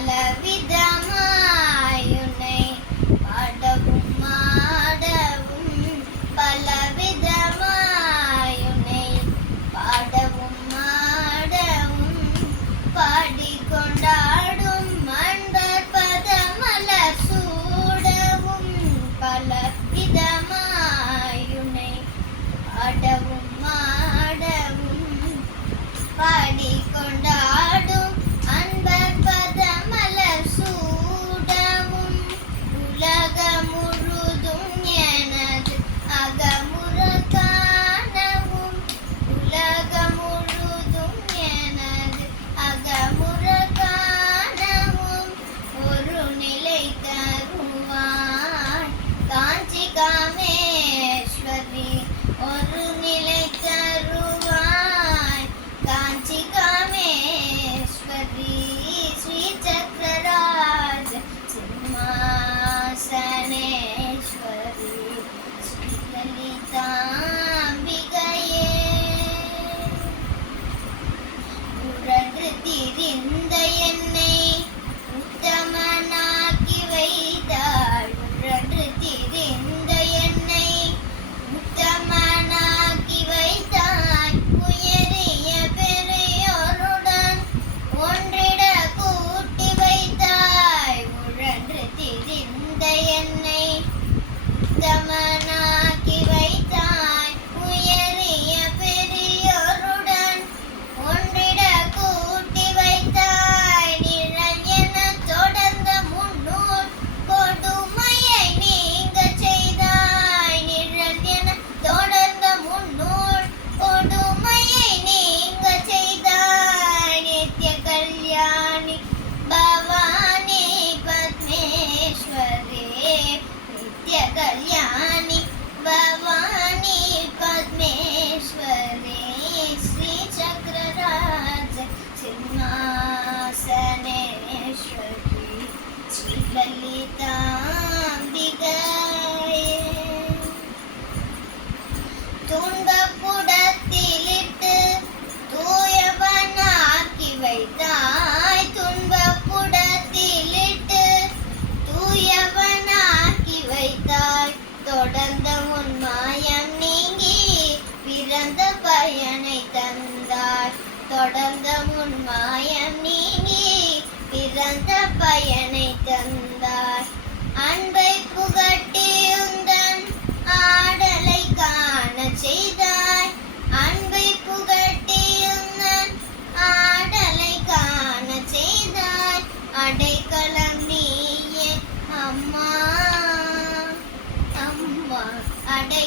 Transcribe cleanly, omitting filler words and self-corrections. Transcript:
பலவிதமாய் உன்னை பாடவும் ஆடவும் பலவிதமாய் உன்னை பாடவும் ஆடவும் பாடிக்கொண்டாடும் அன்பர் பதமலர் சூடவும் பலவிதமாய் உன்னை பாடவும் ஆடவும் பாடிக்கொண்டாடும் அன்பர் பதமலர் சூடவும் உலகம் முழுதும் எனது அகமுற காணவும் உலகம் முழுதும் எனது அகமுற காணவும் ஒரு நிலை தருவாய் காஞ்சி காமேஸ்வரி ஒரு நிலை தருவாய் காஞ்சி காமேஸ்வரி ஸ்ரீ சக்கரராஜ சிம்மாசனேஸ்வரி ஸ்ரீ லலிதாம்பிகையே உரன்று திரிந்த என்னை உத்தமனாக்கி வைத்தாள் உரன்று திரிந்த என்னை உத்தமனாக்கி வைத்தாய் உயரிய பெரியோருடன் ஒன்றிட கூட்டி வைத்தாய் உழன்று திரிந்த என்னை உத்தமனாக்கி வைத்தாய் உயரிய பெரியோருடன் ஒன்றிட கூட்டி வைத்தாய் நிழல் என தொடர்ந்த முன்னூர் கொடுமையை நீங்க செய்தாய் நிழல் என தொடர்ந்த முன்னூர் கொடுமையை நீங்க செய்தாய் நித்ய கல்யாணி பவானி பத்மேஸ்வரி நித்ய கல்யாணி பவானி பத்மேஸ்வரி ஸ்ரீ சக்கரராஜ சிம்மாசனேஸ்வரி ஸ்ரீ லலிதாம்பிகையே துன்பப்புடத்திலிட்டு தூயவனாக்கி வைத்தாய் துன்பப்புடத்திலிட்டு தூயவனாக்கி வைத்தாய் தொடர்ந்த உன் மாயம் நீங்கி பிறந்த பயனை தந்தாய் தொடர்ந்த உன் மாயம் நீங்கி பிறந்த பயனை தந்தாய் அன்பை புகட்டி உந்தன் ஆடலை காண செய்தாய் அன்பை புகட்டி உந்தன் ஆடலை காண செய்தாய் அடைக்கலம் நீயே அம்மா அம்மா அடை